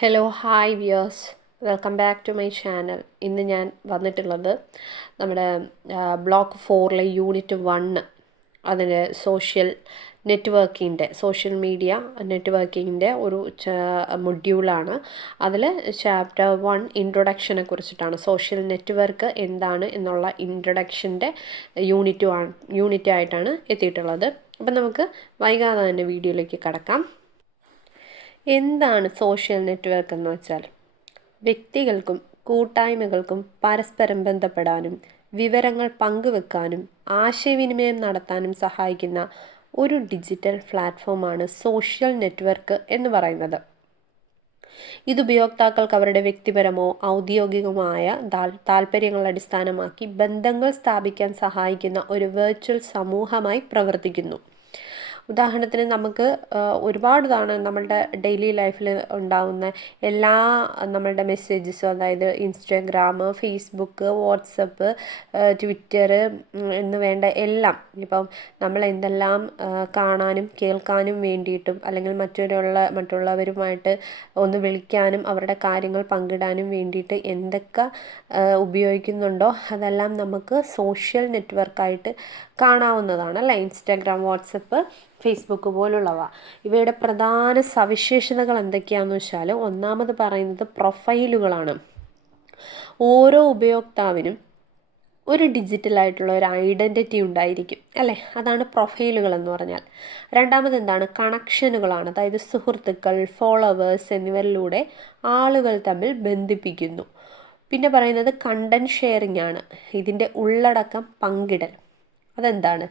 Hello hi viewers, welcome back to my channel. ഇന്ന് ഞാൻ വന്നിട്ടുള്ളത് നമ്മുടെ ബ്ലോക്ക് 4 യൂണിറ്റ് 1 അതിൻ്റെ സോഷ്യൽ മീഡിയ നെറ്റ്വർക്കിങ്ങിൻ്റെ ഒരു മൊഡ്യൂളാണ്. അതിൽ ചാപ്റ്റർ 1 ഇൻട്രൊഡക്ഷനെ കുറിച്ചിട്ടാണ്. സോഷ്യൽ നെറ്റ്വർക്ക് എന്താണ് എന്നുള്ള ഇൻട്രൊഡക്ഷൻ്റെ യൂണിറ്റ് ആയിട്ടാണ് എത്തിയിട്ടുള്ളത്. അപ്പം നമുക്ക് വൈകാതെ തന്നെ വീഡിയോയിലേക്ക് കടക്കാം. എന്താണ് സോഷ്യൽ നെറ്റ്വർക്ക് എന്ന് വെച്ചാൽ, വ്യക്തികൾക്കും കൂട്ടായ്മകൾക്കും പരസ്പരം ബന്ധപ്പെടാനും വിവരങ്ങൾ പങ്കുവെക്കാനും ആശയവിനിമയം നടത്താനും സഹായിക്കുന്ന ഒരു ഡിജിറ്റൽ പ്ലാറ്റ്ഫോമാണ് സോഷ്യൽ നെറ്റ്വർക്ക് എന്ന് പറയുന്നത്. ഇത് ഉപയോക്താക്കൾക്ക് അവരുടെ വ്യക്തിപരമോ ഔദ്യോഗികമായ താല്പര്യങ്ങൾ അടിസ്ഥാനമാക്കി ബന്ധങ്ങൾ സ്ഥാപിക്കാൻ സഹായിക്കുന്ന ഒരു വെർച്വൽ സമൂഹമായി പ്രവർത്തിക്കുന്നു. ഉദാഹരണത്തിന് നമുക്ക് ഒരുപാട് തവണ നമ്മളുടെ ഡെയിലി ലൈഫിൽ ഉണ്ടാകുന്ന എല്ലാ നമ്മളുടെ മെസ്സേജസും, അതായത് ഇൻസ്റ്റാഗ്രാം, ഫേസ്ബുക്ക്, വാട്സപ്പ്, ട്വിറ്റർ എന്ന് വേണ്ട എല്ലാം, ഇപ്പം നമ്മൾ എന്തെല്ലാം കാണാനും കേൾക്കാനും വേണ്ടിയിട്ടും അല്ലെങ്കിൽ മറ്റുള്ളവരുമായിട്ട് ഒന്ന് വിളിക്കാനും അവരുടെ കാര്യങ്ങൾ പങ്കിടാനും വേണ്ടിയിട്ട് എന്തൊക്കെ ഉപയോഗിക്കുന്നുണ്ടോ അതെല്ലാം നമുക്ക് സോഷ്യൽ നെറ്റ്വർക്കായിട്ട് കാണാവുന്നതാണ് അല്ലേ. ഇൻസ്റ്റാഗ്രാം, വാട്സപ്പ്, ഫേസ്ബുക്ക് പോലുള്ളവ. ഇവയുടെ പ്രധാന സവിശേഷതകൾ എന്തൊക്കെയാണെന്ന് വെച്ചാൽ, ഒന്നാമത് പറയുന്നത് പ്രൊഫൈലുകളാണ്. ഓരോ ഉപയോക്താവിനും ഒരു ഡിജിറ്റലായിട്ടുള്ള ഒരു ഐഡൻറ്റിറ്റി ഉണ്ടായിരിക്കും അല്ലേ, അതാണ് പ്രൊഫൈലുകൾ എന്ന് പറഞ്ഞാൽ. രണ്ടാമത് എന്താണ്, കണക്ഷനുകളാണ്. അതായത് സുഹൃത്തുക്കൾ, ഫോളോവേഴ്സ് എന്നിവരിലൂടെ ആളുകൾ തമ്മിൽ ബന്ധിപ്പിക്കുന്നു. പിന്നെ പറയുന്നത് കണ്ടൻറ് ഷെയറിംഗ് ആണ്. ഇതിൻ്റെ ഉള്ളടക്കം പങ്കിടൽ. അതെന്താണ്,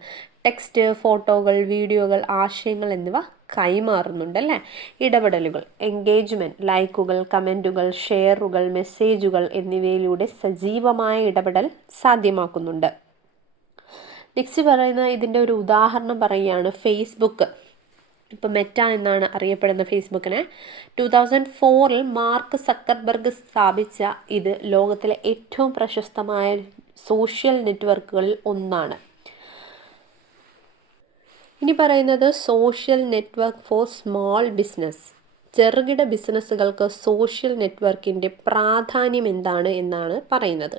ടെക്സ്റ്റ്, ഫോട്ടോകൾ, വീഡിയോകൾ, ആശയങ്ങൾ എന്നിവ കൈമാറുന്നുണ്ട് അല്ലേ. ഇടപെടലുകൾ, എൻഗേജ്മെൻറ്റ്, ലൈക്കുകൾ, കമൻറ്റുകൾ, ഷെയറുകൾ, മെസ്സേജുകൾ എന്നിവയിലൂടെ സജീവമായ ഇടപെടൽ സാധ്യമാക്കുന്നുണ്ട്. നെക്സ്റ്റ് പറയുന്ന ഇതിൻ്റെ ഒരു ഉദാഹരണം പറയുകയാണ് ഫേസ്ബുക്ക്. ഇപ്പോൾ മെറ്റ എന്നാണ് അറിയപ്പെടുന്ന ഫേസ്ബുക്കിനെ 2004 മാർക്ക് സക്കർബർഗ് സ്ഥാപിച്ച ഇത് ലോകത്തിലെ ഏറ്റവും പ്രശസ്തമായ സോഷ്യൽ നെറ്റ്വർക്കുകളിൽ ഒന്നാണ്. ഇനി പറയുന്നത് social network four small business. ചെറുകിട ബിസിനസ്സുകൾക്ക് സോഷ്യൽ നെറ്റ്വർക്കിൻ്റെ പ്രാധാന്യം എന്താണ് എന്നാണ് പറയുന്നത്.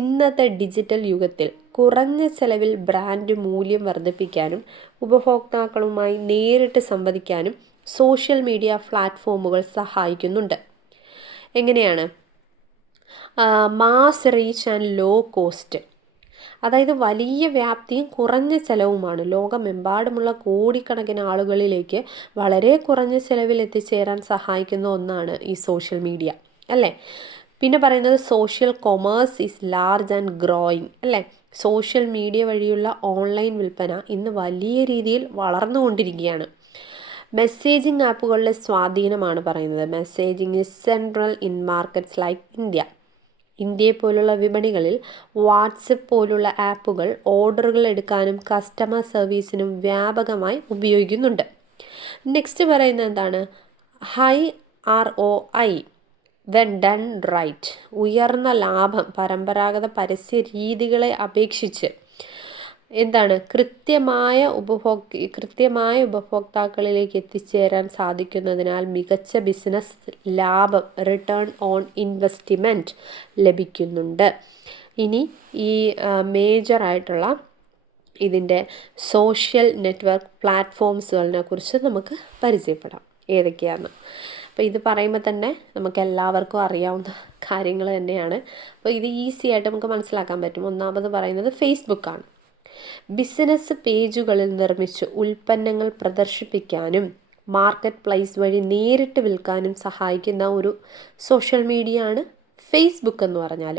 ഇന്നത്തെ ഡിജിറ്റൽ യുഗത്തിൽ കുറഞ്ഞ ചെലവിൽ ബ്രാൻഡ് മൂല്യം വർദ്ധിപ്പിക്കാനും ഉപഭോക്താക്കളുമായി നേരിട്ട് സംവദിക്കാനും സോഷ്യൽ മീഡിയ പ്ലാറ്റ്ഫോമുകൾ സഹായിക്കുന്നുണ്ട്. എങ്ങനെയാണ്? Mass reach and low cost. അതായത് വലിയ വ്യാപ്തിയും കുറഞ്ഞ ചെലവുമാണ്. ലോകമെമ്പാടുമുള്ള കോടിക്കണക്കിന് ആളുകളിലേക്ക് വളരെ കുറഞ്ഞ ചെലവിൽ എത്തിച്ചേരാൻ സഹായിക്കുന്ന ഒന്നാണ് ഈ സോഷ്യൽ മീഡിയ അല്ലേ. പിന്നെ പറയുന്നത് social commerce is large and growing അല്ലേ. സോഷ്യൽ മീഡിയ വഴിയുള്ള ഓൺലൈൻ വിൽപ്പന ഇന്ന് വലിയ രീതിയിൽ വളർന്നുകൊണ്ടിരിക്കുകയാണ്. മെസ്സേജിംഗ് ആപ്പുകളുടെ സ്വാധീനമാണ് പറയുന്നത്. Messaging is central in markets like ഇന്ത്യയെ പോലുള്ള വിപണികളിൽ വാട്സപ്പ് പോലുള്ള ആപ്പുകൾ ഓർഡറുകൾ എടുക്കാനും കസ്റ്റമർ സർവീസിനും വ്യാപകമായി ഉപയോഗിക്കുന്നുണ്ട്. നെക്സ്റ്റ് പറയുന്നത് എന്താണ്, high ROI when done right. ഉയർന്ന ലാഭം പരമ്പരാഗത പരസ്യ രീതികളെ അപേക്ഷിച്ച് എന്താണ്, കൃത്യമായ ഉപഭോക്താക്കളിലേക്ക് എത്തിച്ചേരാൻ സാധിക്കുന്നതിനാൽ മികച്ച ബിസിനസ് ലാഭം, റിട്ടേൺ ഓൺ ഇൻവെസ്റ്റ്മെൻറ്റ് ലഭിക്കുന്നുണ്ട്. ഇനി ഈ മേജറായിട്ടുള്ള ഇതിൻ്റെ സോഷ്യൽ നെറ്റ്വർക്ക് പ്ലാറ്റ്ഫോംസുകളെ കുറിച്ച് നമുക്ക് പരിചയപ്പെടാം ഏതൊക്കെയാണ്. അപ്പോൾ ഇത് പറയുമ്പോൾ തന്നെ നമുക്ക് എല്ലാവർക്കും അറിയാവുന്ന കാര്യങ്ങൾ തന്നെയാണ്. അപ്പോൾ ഇത് ഈസി ആയിട്ട് നമുക്ക് മനസ്സിലാക്കാൻ പറ്റും. ഒന്നാമത് പറയുന്നത് ഫേസ്ബുക്കാണ്. ബിസിനസ് പേജുകളിൽ നിർമ്മിച്ച് ഉൽപ്പന്നങ്ങൾ പ്രദർശിപ്പിക്കാനും മാർക്കറ്റ് പ്ലേസ് വഴി നേരിട്ട് വിൽക്കാനും സഹായിക്കുന്ന ഒരു സോഷ്യൽ മീഡിയ ആണ് ഫേസ്ബുക്ക് എന്ന് പറഞ്ഞാൽ.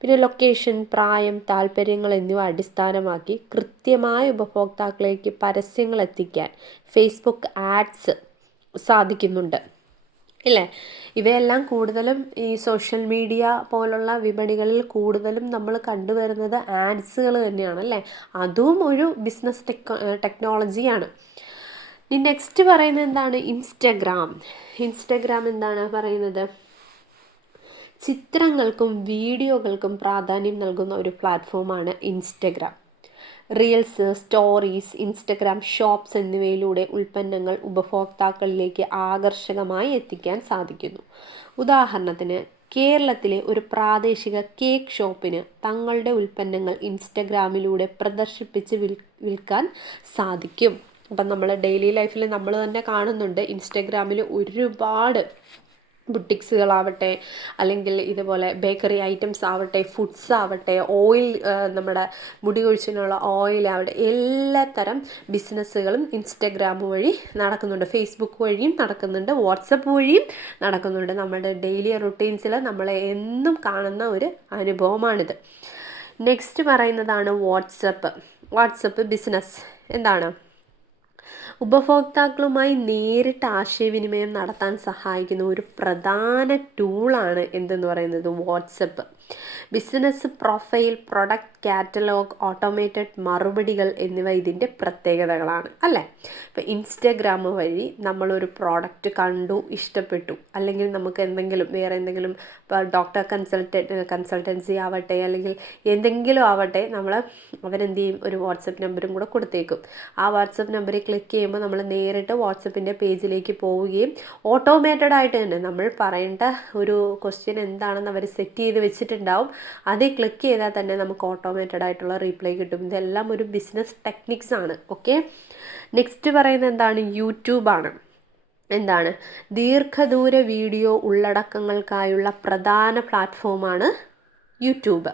പിന്നെ ലൊക്കേഷൻ, പ്രായം, താല്പര്യങ്ങൾ എന്നിവ അടിസ്ഥാനമാക്കി കൃത്യമായ ഉപഭോക്താക്കളിലേക്ക് പരസ്യങ്ങൾ എത്തിക്കാൻ ഫേസ്ബുക്ക് ആഡ്സ് സാധിക്കുന്നുണ്ട് ഇല്ലേ. ഇവയെല്ലാം കൂടുതലും ഈ സോഷ്യൽ മീഡിയ പോലുള്ള വിപണികളിൽ കൂടുതലും നമ്മൾ കണ്ടുവരുന്നത് ആഡ്സുകൾ തന്നെയാണ് അല്ലേ. അതും ഒരു ബിസിനസ് ടെക്നോളജിയാണ്. ഇനി നെക്സ്റ്റ് പറയുന്നത് എന്താണ്, ഇൻസ്റ്റഗ്രാം എന്താണ് പറയുന്നത്, ചിത്രങ്ങൾക്കും വീഡിയോകൾക്കും പ്രാധാന്യം നൽകുന്ന ഒരു പ്ലാറ്റ്ഫോമാണ് Instagram. Reels, stories, Instagram shops എന്നിവയിലൂടെ ഉൽപ്പന്നങ്ങൾ ഉപഭോക്താക്കളിലേക്ക് ആകർഷകമായി എത്തിക്കാൻ സാധിക്കുന്നു. ഉദാഹരണത്തിന് കേരളത്തിലെ ഒരു പ്രാദേശിക കേക്ക് ഷോപ്പിന് തങ്ങളുടെ ഉൽപ്പന്നങ്ങൾ ഇൻസ്റ്റഗ്രാമിലൂടെ പ്രദർശിപ്പിച്ച് വിൽക്കാൻ സാധിക്കും. അപ്പം നമ്മൾ ഡെയിലി ലൈഫിൽ നമ്മൾ തന്നെ കാണുന്നുണ്ട്, ഇൻസ്റ്റഗ്രാമിൽ ഒരുപാട് ബുട്ടിക്സുകളാവട്ടെ, അല്ലെങ്കിൽ ഇതുപോലെ ബേക്കറി ഐറ്റംസ് ആവട്ടെ, ഫുഡ്സ് ആവട്ടെ, ഓയിൽ, നമ്മുടെ മുടി കൊഴിച്ചിലുള്ള ഓയിലാവട്ടെ, എല്ലാ തരം ബിസിനസ്സുകളും ഇൻസ്റ്റഗ്രാം വഴി നടക്കുന്നുണ്ട്. ഫേസ്ബുക്ക് വഴിയും നടക്കുന്നുണ്ട്, വാട്സപ്പ് വഴിയും നടക്കുന്നുണ്ട്. നമ്മുടെ ഡെയിലി റുട്ടീൻസിൽ നമ്മളെ എന്നും കാണുന്ന ഒരു അനുഭവമാണിത്. നെക്സ്റ്റ് പറയുന്നതാണ് വാട്സപ്പ് ബിസിനസ്. എന്താണ്? ഉപഭോക്താക്കളുമായി നേരിട്ട് ആശയവിനിമയം നടത്താൻ സഹായിക്കുന്ന ഒരു പ്രധാന ടൂളാണ് എന്തെന്ന് പറയുന്നത് WhatsApp. Business profile, product catalogue, automated മറുപടികൾ എന്നിവ ഇതിൻ്റെ പ്രത്യേകതകളാണ് അല്ലേ. ഇപ്പോൾ ഇൻസ്റ്റഗ്രാം വഴി നമ്മളൊരു പ്രോഡക്റ്റ് കണ്ടു, ഇഷ്ടപ്പെട്ടു, അല്ലെങ്കിൽ നമുക്ക് വേറെ എന്തെങ്കിലും ഇപ്പോൾ ഡോക്ടർ കൺസൾട്ടൻസി ആവട്ടെ, അല്ലെങ്കിൽ എന്തെങ്കിലും ആവട്ടെ, അവരെന്ത് ചെയ്യും, ഒരു വാട്സപ്പ് നമ്പറും കൂടെ കൊടുത്തേക്കും. ആ വാട്സപ്പ് നമ്പറിൽ ക്ലിക്ക് ചെയ്യുമ്പോൾ നമ്മൾ നേരിട്ട് വാട്സപ്പിൻ്റെ പേജിലേക്ക് പോവുകയും ഓട്ടോമേറ്റഡ് ആയിട്ട് തന്നെ നമ്മൾ പറയേണ്ട ഒരു ക്വസ്റ്റ്യൻ എന്താണെന്ന് അവർ സെറ്റ് ചെയ്ത് വെച്ചിട്ടുണ്ടാവും. അതിൽ ക്ലിക്ക് ചെയ്താൽ തന്നെ നമുക്ക് ഓട്ടോമേറ്റഡ് ആയിട്ടുള്ള റീപ്ലൈ കിട്ടും. ഇതെല്ലാം ഒരു ബിസിനസ് ടെക്നിക്സ് ആണ്. ഓക്കെ, നെക്സ്റ്റ് പറയുന്നത് എന്താണ്? യൂട്യൂബാണ്. എന്താണ്? ദീർഘദൂര വീഡിയോ ഉള്ളടക്കങ്ങൾക്കായുള്ള പ്രധാന പ്ലാറ്റ്ഫോമാണ് യൂട്യൂബ്.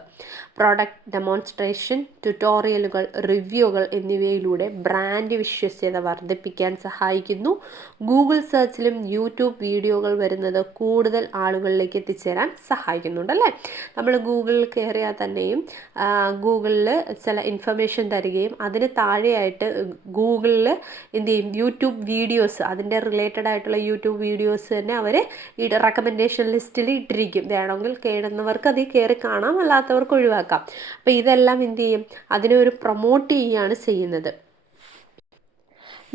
പ്രോഡക്റ്റ് ഡെമോൺസ്ട്രേഷൻ, ട്യൂട്ടോറിയലുകൾ, റിവ്യൂകൾ എന്നിവയിലൂടെ ബ്രാൻഡ് വിശ്വസ്യത വർദ്ധിപ്പിക്കാൻ സഹായിക്കുന്നു. ഗൂഗിൾ സെർച്ചിലും യൂട്യൂബ് വീഡിയോകൾ വരുന്നത് കൂടുതൽ ആളുകളിലേക്ക് എത്തിച്ചേരാൻ സഹായിക്കുന്നുണ്ട് അല്ലേ. നമ്മൾ ഗൂഗിളിൽ കയറിയാൽ തന്നെയും ഗൂഗിളിൽ ചില ഇൻഫർമേഷൻ തരികയും അതിന് താഴെയായിട്ട് ഗൂഗിളിൽ എന്ത് ചെയ്യും, യൂട്യൂബ് വീഡിയോസ്, അതിൻ്റെ റിലേറ്റഡ് ആയിട്ടുള്ള യൂട്യൂബ് വീഡിയോസ് തന്നെ അവർ ഈ റെക്കമെൻഡേഷൻ ലിസ്റ്റിൽ ഇട്ടിരിക്കും. വേണമെങ്കിൽ കേടുന്നവർക്ക് അതിൽ കയറി കാണാം, അല്ലാത്തവർക്ക് ഒഴിവാക്കാം. അപ്പോൾ ഇതെല്ലാം എന്ത് ചെയ്യും, അതിനെ ഒരു പ്രൊമോട്ട് ചെയ്യുകയാണ് ചെയ്യുന്നത്.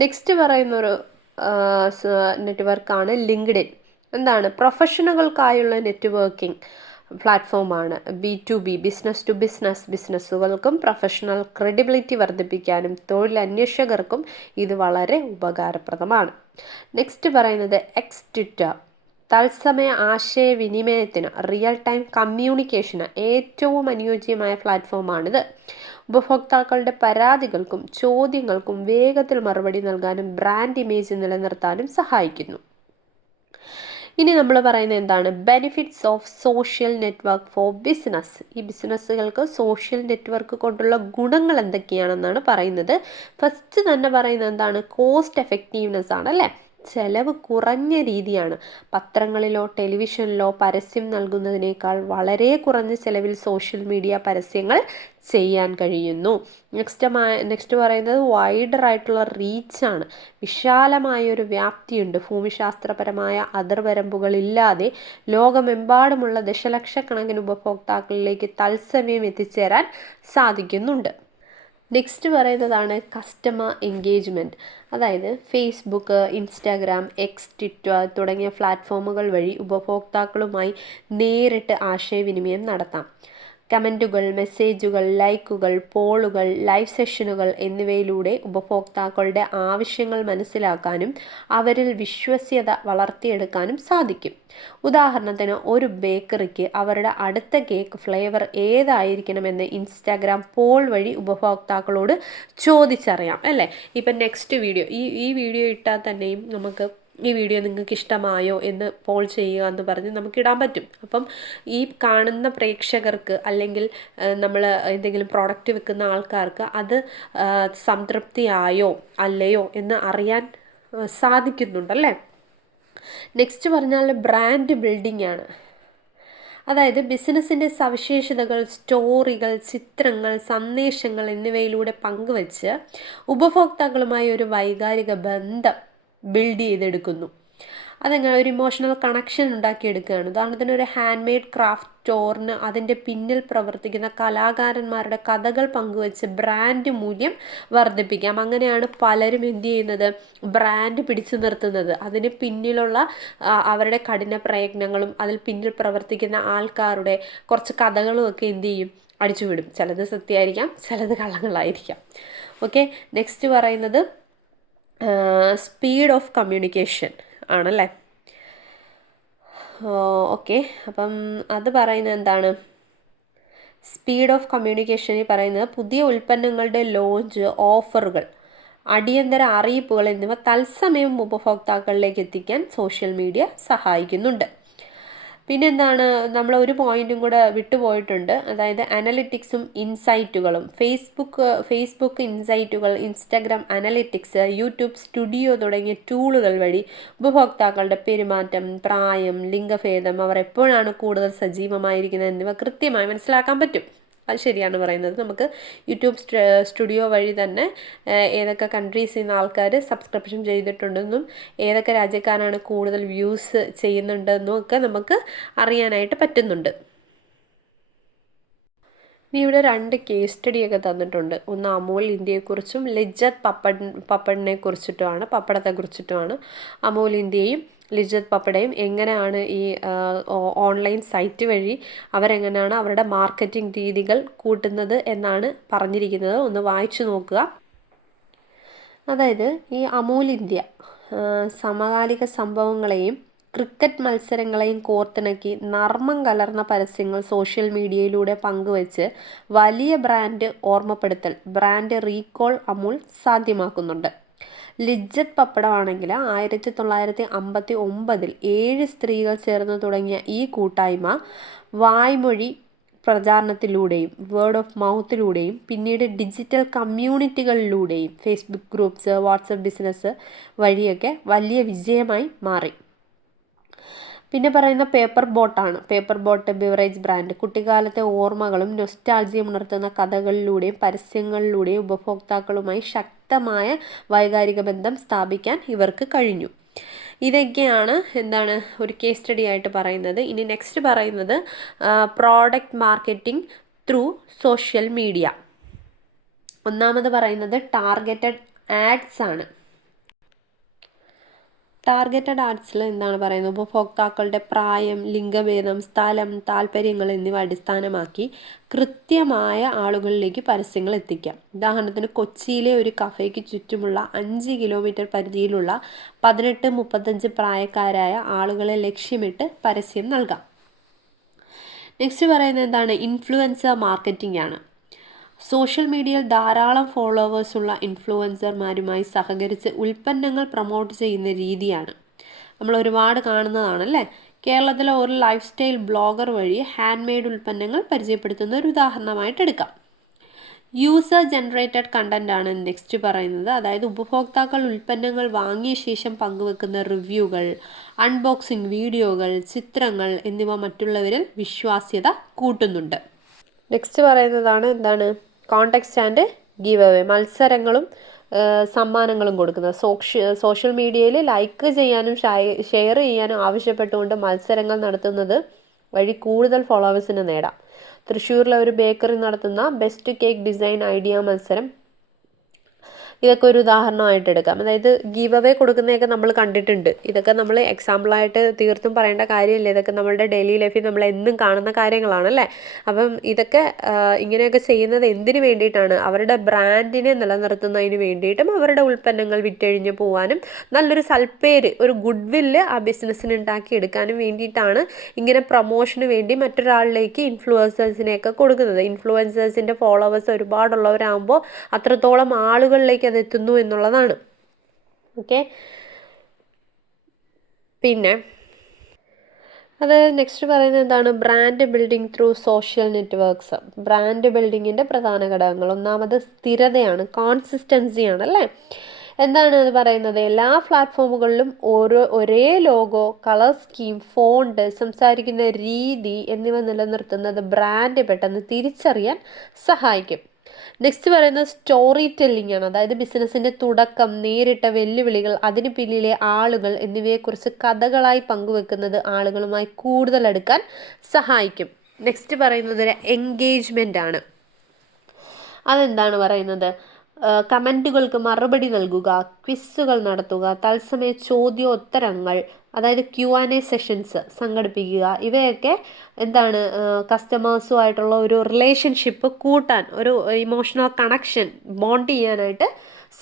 നെക്സ്റ്റ് പറയുന്നൊരു നെറ്റ്വർക്കാണ് ലിങ്ക്ഡിൻ. എന്താണ്? പ്രൊഫഷണലുകൾക്കായുള്ള നെറ്റ്വർക്കിംഗ് പ്ലാറ്റ്ഫോമാണ്. B2B, ബിസിനസ് ടു ബിസിനസ്സുകൾക്കും പ്രൊഫഷണൽ ക്രെഡിബിലിറ്റി വർദ്ധിപ്പിക്കാനും തൊഴിലന്വേഷകർക്കും ഇത് വളരെ ഉപകാരപ്രദമാണ്. നെക്സ്റ്റ് പറയുന്നത് എക്സ് ട്വിറ്റർ. തത്സമയ ആശയവിനിമയത്തിന്, റിയൽ ടൈം കമ്മ്യൂണിക്കേഷന് ഏറ്റവും അനുയോജ്യമായ പ്ലാറ്റ്ഫോമാണിത്. ഉപഭോക്താക്കളുടെ പരാതികൾക്കും ചോദ്യങ്ങൾക്കും വേഗത്തിൽ മറുപടി നൽകാനും ബ്രാൻഡ് ഇമേജ് നിലനിർത്താനും സഹായിക്കുന്നു. ഇനി നമ്മൾ പറയുന്നത് എന്താണ്? Benefits of social network four business. ഈ ബിസിനസ്സുകൾക്ക് സോഷ്യൽ നെറ്റ്വർക്ക് കൊണ്ടുള്ള ഗുണങ്ങൾ എന്തൊക്കെയാണെന്നാണ് പറയുന്നത്. ഫസ്റ്റ് തന്നെ പറയുന്നത് എന്താണ്? കോസ്റ്റ് എഫക്റ്റീവ്നെസ് ആണ് അല്ലേ. ചെലവ് കുറഞ്ഞ രീതിയാണ്. പത്രങ്ങളിലോ ടെലിവിഷനിലോ പരസ്യം നൽകുന്നതിനേക്കാൾ വളരെ കുറഞ്ഞ ചെലവിൽ സോഷ്യൽ മീഡിയ പരസ്യങ്ങൾ ചെയ്യാൻ കഴിയുന്നു. നെക്സ്റ്റ് പറയുന്നത് വൈഡർ ആയിട്ടുള്ള റീച്ചാണ്. വിശാലമായൊരു വ്യാപ്തിയുണ്ട്. ഭൂമിശാസ്ത്രപരമായ അതിർവരമ്പുകളില്ലാതെ ലോകമെമ്പാടുമുള്ള ദശലക്ഷക്കണക്കിന് ഉപഭോക്താക്കളിലേക്ക് തത്സമയം എത്തിച്ചേരാൻ സാധിക്കുന്നുണ്ട്. നെക്സ്റ്റ് പറയുന്നതാണ് കസ്റ്റമർ എൻഗേജ്മെൻറ്റ്. അതായത് ഫേസ്ബുക്ക്, ഇൻസ്റ്റാഗ്രാം, എക്സ്, ട്വിറ്റർ തുടങ്ങിയ പ്ലാറ്റ്ഫോമുകൾ വഴി ഉപഭോക്താക്കളുമായി നേരിട്ട് ആശയവിനിമയം നടത്താം. കമൻറ്റുകൾ, മെസ്സേജുകൾ, ലൈക്കുകൾ, പോളുകൾ, ലൈവ് സെഷനുകൾ എന്നിവയിലൂടെ ഉപഭോക്താക്കളുടെ ആവശ്യങ്ങൾ മനസ്സിലാക്കാനും അവരിൽ വിശ്വസ്യത വളർത്തിയെടുക്കാനും സാധിക്കും. ഉദാഹരണത്തിന് ഒരു ബേക്കറിക്ക് അവരുടെ അടുത്ത കേക്ക് ഫ്ലേവർ ഏതായിരിക്കണമെന്ന് ഇൻസ്റ്റാഗ്രാം പോൾ വഴി ഉപഭോക്താക്കളോട് ചോദിച്ചറിയാം അല്ലേ. ഇപ്പം നെക്സ്റ്റ് വീഡിയോ, ഈ വീഡിയോ ഇട്ടാൽ തന്നെയും നമുക്ക് ഈ വീഡിയോ നിങ്ങൾക്ക് ഇഷ്ടമായോ എന്ന് പോൾ ചെയ്യുക എന്ന് പറഞ്ഞ് നമുക്കിടാൻ പറ്റും. അപ്പം ഈ കാണുന്ന പ്രേക്ഷകർക്ക്, അല്ലെങ്കിൽ നമ്മൾ എന്തെങ്കിലും പ്രോഡക്റ്റ് വിൽക്കുന്ന ആൾക്കാർക്ക് അത് സംതൃപ്തിയായോ അല്ലയോ എന്ന് അറിയാൻ സാധിക്കുന്നുണ്ടല്ലേ. നെക്സ്റ്റ് പറഞ്ഞാൽ ബ്രാൻഡ് ബിൽഡിംഗ് ആണ്. അതായത് ബിസിനസ്സിൻ്റെ സവിശേഷതകൾ, സ്റ്റോറികൾ, ചിത്രങ്ങൾ, സന്ദേശങ്ങൾ എന്നിവയിലൂടെ പങ്കുവച്ച് ഉപഭോക്താക്കളുമായി ഒരു വൈകാരിക ബന്ധം ബിൽഡ് ചെയ്തെടുക്കുന്നു. അതെങ്ങനെ? ഒരു ഇമോഷണൽ കണക്ഷൻ ഉണ്ടാക്കിയെടുക്കുകയാണ്. ഉദാഹരണത്തിന് ഒരു ഹാൻഡ് മെയ്ഡ് ക്രാഫ്റ്റ് സ്റ്റോറിന് അതിൻ്റെ പിന്നിൽ പ്രവർത്തിക്കുന്ന കലാകാരന്മാരുടെ കഥകൾ പങ്കുവച്ച് ബ്രാൻഡ് മൂല്യം വർദ്ധിപ്പിക്കാം. അങ്ങനെയാണ് പലരും എന്ത് ചെയ്യുന്നത്, ബ്രാൻഡ് പിടിച്ചു നിർത്തുന്നത്. അതിന് പിന്നിലുള്ള അവരുടെ കഠിന പ്രയത്നങ്ങളും അതിൽ പിന്നിൽ പ്രവർത്തിക്കുന്ന ആൾക്കാരുടെ കുറച്ച് കഥകളും ഒക്കെ എന്ത് ചെയ്യും, അടിച്ചുവിടും. ചിലത് സത്യമായിരിക്കാം, ചിലത് കള്ളങ്ങളായിരിക്കാം. ഓക്കെ, നെക്സ്റ്റ് പറയുന്നത് സ്പീഡ് ഓഫ് കമ്മ്യൂണിക്കേഷൻ ആണല്ലേ. ഓക്കെ, അപ്പം അത് പറയുന്നത് എന്താണ്, സ്പീഡ് ഓഫ് കമ്മ്യൂണിക്കേഷനിൽ പറയുന്നത് പുതിയ ഉൽപ്പന്നങ്ങളുടെ ലോഞ്ച്, ഓഫറുകൾ, അടിയന്തര അറിയിപ്പുകൾ എന്നിവ തത്സമയം ഉപഭോക്താക്കളിലേക്ക് എത്തിക്കാൻ സോഷ്യൽ മീഡിയ സഹായിക്കുന്നുണ്ട്. പിന്നെന്താണ്, നമ്മൾ ഒരു പോയിന്റും കൂടെ വിട്ടുപോയിട്ടുണ്ട്, അതായത് അനലിറ്റിക്സും ഇൻസൈറ്റുകളും. ഫേസ്ബുക്ക് ഇൻസൈറ്റുകൾ, ഇൻസ്റ്റാഗ്രാം അനലിറ്റിക്സ്, യൂട്യൂബ് സ്റ്റുഡിയോ തുടങ്ങിയ ടൂളുകൾ വഴി ഉപഭോക്താക്കളുടെ പെരുമാറ്റം, പ്രായം, ലിംഗഭേദം, അവർ എപ്പോഴാണ് കൂടുതൽ സജീവമായിരിക്കുന്നത് എന്നിവ കൃത്യമായി മനസ്സിലാക്കാൻ പറ്റും. അത് ശരിയാണ് പറയുന്നത്. നമുക്ക് യൂട്യൂബ് സ്റ്റുഡിയോ വഴി തന്നെ ഏതൊക്കെ കൺട്രീസിൽ നിന്ന് ആൾക്കാർ സബ്സ്ക്രിപ്ഷൻ ചെയ്തിട്ടുണ്ടെന്നും ഏതൊക്കെ രാജ്യക്കാരാണ് കൂടുതൽ വ്യൂസ് ചെയ്യുന്നുണ്ടെന്നും ഒക്കെ നമുക്ക് അറിയാനായിട്ട് പറ്റുന്നുണ്ട്. ഇനി ഇവിടെ 2 കേസ് സ്റ്റഡിയൊക്കെ തന്നിട്ടുണ്ട്. ഒന്ന് അമൂൽ ഇന്ത്യയെക്കുറിച്ചും ലിജ്ജത്ത് പപ്പടിനെ കുറിച്ചിട്ടുമാണ്, പപ്പടത്തെ കുറിച്ചിട്ടുമാണ്. അമൂൽ ഇന്ത്യയും ലിജ്ജത്ത് പപ്പടയും എങ്ങനെയാണ് ഈ ഓൺലൈൻ സൈറ്റ് വഴി അവരെങ്ങനെയാണ് അവരുടെ മാർക്കറ്റിംഗ് രീതികൾ കൂട്ടുന്നത് എന്നാണ് പറഞ്ഞിരിക്കുന്നത്. ഒന്ന് വായിച്ചു നോക്കുക. അതായത് ഈ അമൂൽ ഇന്ത്യ സമകാലിക സംഭവങ്ങളെയും ക്രിക്കറ്റ് മത്സരങ്ങളെയും കോർത്തിണക്കി നർമ്മം കലർന്ന പരസ്യങ്ങൾ സോഷ്യൽ മീഡിയയിലൂടെ പങ്കുവച്ച് വലിയ ബ്രാൻഡ് ഓർമ്മപ്പെടുത്തൽ, ബ്രാൻഡ് റീകോൾ അമൂൽ സാധ്യമാക്കുന്നുണ്ട്. ലിജ്ജത്ത് പപ്പടമാണെങ്കിൽ 1959 7 സ്ത്രീകൾ ചേർന്ന് തുടങ്ങിയ ഈ കൂട്ടായ്മ വായ്മൊഴി പ്രചാരണത്തിലൂടെയും വേർഡ് ഓഫ് മൗത്തിലൂടെയും പിന്നീട് ഡിജിറ്റൽ കമ്മ്യൂണിറ്റികളിലൂടെയും ഫേസ്ബുക്ക് ഗ്രൂപ്പ്സ്, വാട്സപ്പ് ബിസിനസ് വഴിയൊക്കെ വലിയ വിജയമായി മാറി. പിന്നെ പറയുന്ന പേപ്പർ ബോട്ടാണ്. പേപ്പർ ബോട്ട് ബിവറേജ് ബ്രാൻഡ് കുട്ടിക്കാലത്തെ ഓർമ്മകളും നൊസ്റ്റാൾജിയും ഉണർത്തുന്ന കഥകളിലൂടെയും പരസ്യങ്ങളിലൂടെയും ഉപഭോക്താക്കളുമായി ശക്തമായ വൈകാരിക ബന്ധം സ്ഥാപിക്കാൻ ഇവർക്ക് കഴിഞ്ഞു. ഇതൊക്കെയാണ് എന്താണ് ഒരു കേസ് സ്റ്റഡി ആയിട്ട് പറയുന്നത്. ഇനി നെക്സ്റ്റ് പറയുന്നത് product marketing through social media. ഒന്നാമത് പറയുന്നത് ടാർഗറ്റഡ് ആഡ്സ് ആണ്. ടാർഗറ്റഡ് ആഡ്സിൽ എന്താണ് പറയുന്നത്, ഉപഭോക്താക്കളുടെ പ്രായം, ലിംഗഭേദം, സ്ഥലം, താല്പര്യങ്ങൾ എന്നിവ അടിസ്ഥാനമാക്കി കൃത്യമായ ആളുകളിലേക്ക് പരസ്യങ്ങൾ എത്തിക്കാം. ഉദാഹരണത്തിന് കൊച്ചിയിലെ ഒരു കഫേക്ക് ചുറ്റുമുള്ള 5 കിലോമീറ്റർ പരിധിയിലുള്ള 18-35 പ്രായക്കാരായ ആളുകളെ ലക്ഷ്യമിട്ട് പരസ്യം നൽകാം. നെക്സ്റ്റ് പറയുന്നത് എന്താണ്, ഇൻഫ്ലുവൻസർ മാർക്കറ്റിംഗ് ആണ്. സോഷ്യൽ മീഡിയയിൽ ധാരാളം ഫോളോവേഴ്സുള്ള ഇൻഫ്ലുവൻസർമാരുമായി സഹകരിച്ച് ഉൽപ്പന്നങ്ങൾ പ്രൊമോട്ട് ചെയ്യുന്ന രീതിയാണ് നമ്മൾ ഒരുപാട് കാണുന്നതാണല്ലേ. കേരളത്തിലെ ഒരു ലൈഫ് സ്റ്റൈൽ ബ്ലോഗർ വഴി ഹാൻഡ് മെയ്ഡ് ഉൽപ്പന്നങ്ങൾ പരിചയപ്പെടുത്തുന്ന ഒരു ഉദാഹരണമായിട്ട് എടുക്കാം. യൂസർ ജനറേറ്റഡ് കണ്ടന്റ് ആണ് നെക്സ്റ്റ് പറയുന്നത്. അതായത് ഉപഭോക്താക്കൾ ഉൽപ്പന്നങ്ങൾ വാങ്ങിയ ശേഷം പങ്കുവെക്കുന്ന റിവ്യൂകൾ, അൺബോക്സിംഗ് വീഡിയോകൾ, ചിത്രങ്ങൾ എന്നിവ മറ്റുള്ളവരിൽ വിശ്വാസ്യത കൂട്ടുന്നുണ്ട്. നെക്സ്റ്റ് പറയുന്നതാണ് എന്താണ്, കോണ്ടെക്സ്റ്റ് ആൻഡ് ഗീവ് അവേ, മത്സരങ്ങളും സമ്മാനങ്ങളും കൊടുക്കുന്നത്. സോഷ്യൽ മീഡിയയിൽ ലൈക്ക് ചെയ്യാനും ഷെയർ ചെയ്യാനും ആവശ്യപ്പെട്ടുകൊണ്ട് മത്സരങ്ങൾ നടത്തുന്നത് വഴി കൂടുതൽ ഫോളോവേഴ്സിന് നേടാം. തൃശ്ശൂരിലെ ഒരു ബേക്കറി നടത്തുന്ന ബെസ്റ്റ് കേക്ക് ഡിസൈൻ ഐഡിയ മത്സരം ഇതൊക്കെ ഒരു ഉദാഹരണമായിട്ട് എടുക്കാം. അതായത് ഗീവ് അവേ കൊടുക്കുന്നതൊക്കെ നമ്മൾ കണ്ടിട്ടുണ്ട്. ഇതൊക്കെ നമ്മൾ എക്സാമ്പിളായിട്ട് തീർത്തും പറയേണ്ട കാര്യമില്ല. ഇതൊക്കെ നമ്മളുടെ ഡെയിലി ലൈഫിൽ നമ്മൾ എന്നും കാണുന്ന കാര്യങ്ങളാണല്ലേ. അപ്പം ഇതൊക്കെ ഇങ്ങനെയൊക്കെ ചെയ്യുന്നത് എന്തിനു വേണ്ടിയിട്ടാണ്, അവരുടെ ബ്രാൻഡിനെ നിലനിർത്തുന്നതിന് വേണ്ടിയിട്ടും അവരുടെ ഉൽപ്പന്നങ്ങൾ വിറ്റഴിഞ്ഞ് പോകാനും നല്ലൊരു സൽപ്പേര്, ഒരു ഗുഡ് വില്ല് ആ ബിസിനസ്സിന് ഉണ്ടാക്കിയെടുക്കാനും വേണ്ടിയിട്ടാണ് ഇങ്ങനെ പ്രൊമോഷന് വേണ്ടി മറ്റൊരാളിലേക്ക് ഇൻഫ്ലുവൻസേഴ്സിനെയൊക്കെ കൊടുക്കുന്നത്. ഇൻഫ്ലുവൻസേഴ്സിൻ്റെ ഫോളോവേഴ്സ് ഒരുപാടുള്ളവരാകുമ്പോൾ അത്രത്തോളം ആളുകളിലേക്ക് അത് എത്തുന്നു എന്നുള്ളതാണ്. ഓക്കെ, പിന്നെ അത് നെക്സ്റ്റ് പറയുന്നത് എന്താണ്, brand building through social networks. Brand ബിൽഡിങ്ങിൻ്റെ പ്രധാന ഘടകങ്ങൾ ഒന്നാമത് സ്ഥിരതയാണ്, കോൺസിസ്റ്റൻസിയാണ് അല്ലേ. എന്താണ് അത് പറയുന്നത്, എല്ലാ പ്ലാറ്റ്ഫോമുകളിലും ഒരേ ലോഗോ, കളർ സ്കീം, ഫോണ്ട്, സംസാരിക്കുന്ന രീതി എന്നിവ നിലനിർത്തുന്നത് ബ്രാൻഡ് പെട്ടെന്ന് തിരിച്ചറിയാൻ സഹായിക്കും. നെക്സ്റ്റ് പറയുന്നത് സ്റ്റോറി ടെല്ലിംഗ് ആണ്. അതായത് ബിസിനസ്സിൻ്റെ തുടക്കം, നേരിട്ട വെല്ലുവിളികൾ, അതിന് പിന്നിലെ ആളുകൾ എന്നിവയെക്കുറിച്ച് കഥകളായി പങ്കുവെക്കുന്നത് ആളുകളുമായി കൂടുതൽ അടുക്കാൻ സഹായിക്കും. നെക്സ്റ്റ് പറയുന്നത് ഒരു എൻഗേജ്മെൻ്റ് ആണ്. അതെന്താണ് പറയുന്നത്? കമൻറ്റുകൾക്ക് മറുപടി നൽകുക, ക്വിസുകൾ നടത്തുക, തത്സമയ ചോദ്യോത്തരങ്ങൾ, അതായത് Q&A സെഷൻസ് സംഘടിപ്പിക്കുക. ഇവയൊക്കെ എന്താണ്, കസ്റ്റമേഴ്സുമായിട്ടുള്ള ഒരു റിലേഷൻഷിപ്പ് കൂട്ടാൻ, ഒരു ഇമോഷണൽ കണക്ഷൻ ബോണ്ട് ചെയ്യാനായിട്ട്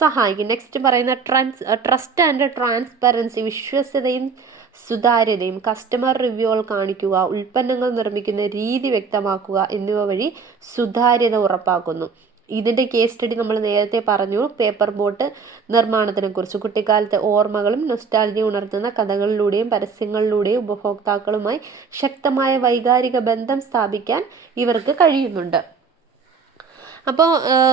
സഹായിക്കും. നെക്സ്റ്റ് പറയുന്ന ട്രസ്റ്റ് ആൻഡ് ട്രാൻസ്പെറൻസി, വിശ്വസ്തതയും സുതാര്യതയും, കസ്റ്റമർ റിവ്യൂകൾ കാണിക്കുക, ഉൽപ്പന്നങ്ങൾ നിർമ്മിക്കുന്ന രീതി വ്യക്തമാക്കുക എന്നിവ വഴി സുതാര്യത ഉറപ്പാക്കുന്നു. ഇതിൻ്റെ കേസ് സ്റ്റഡി നമ്മൾ നേരത്തെ പറഞ്ഞു, പേപ്പർ ബോട്ട് നിർമ്മാണത്തിനെക്കുറിച്ച്. കുട്ടിക്കാലത്തെ ഓർമ്മകളും നൊസ്റ്റാൾജിയ ഉണർത്തുന്ന കഥകളിലൂടെയും പരസ്യങ്ങളിലൂടെയും ഉപഭോക്താക്കളുമായി ശക്തമായ വൈകാരിക ബന്ധം സ്ഥാപിക്കാൻ ഇവർക്ക് കഴിയുന്നുണ്ട്. അപ്പോൾ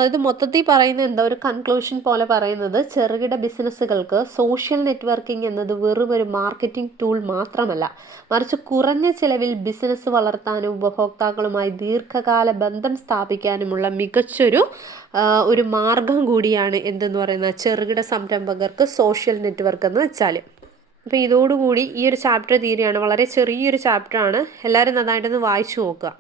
ഇത് മൊത്തത്തിൽ പറയുന്നത് എന്താ, ഒരു കൺക്ലൂഷൻ പോലെ പറയുന്നത്, ചെറുകിട ബിസിനസ്സുകൾക്ക് സോഷ്യൽ നെറ്റ്വർക്കിംഗ് എന്നത് വെറും ഒരു മാർക്കറ്റിംഗ് ടൂൾ മാത്രമല്ല, മറിച്ച് കുറഞ്ഞ ചിലവിൽ ബിസിനസ് വളർത്താനും ഉപഭോക്താക്കളുമായി ദീർഘകാല ബന്ധം സ്ഥാപിക്കാനുമുള്ള മികച്ചൊരു ഒരു മാർഗം കൂടിയാണ് എന്തെന്ന് പറയുന്നത് ചെറുകിട സംരംഭകർക്ക് സോഷ്യൽ നെറ്റ്വർക്ക് എന്ന് വെച്ചാൽ. അപ്പോൾ ഇതോടുകൂടി ഈ ഒരു ചാപ്റ്റർ തീരുകയാണ്. വളരെ ചെറിയൊരു ചാപ്റ്ററാണ്. എല്ലാവരും നന്നായിട്ടൊന്ന് വായിച്ചു നോക്കുക.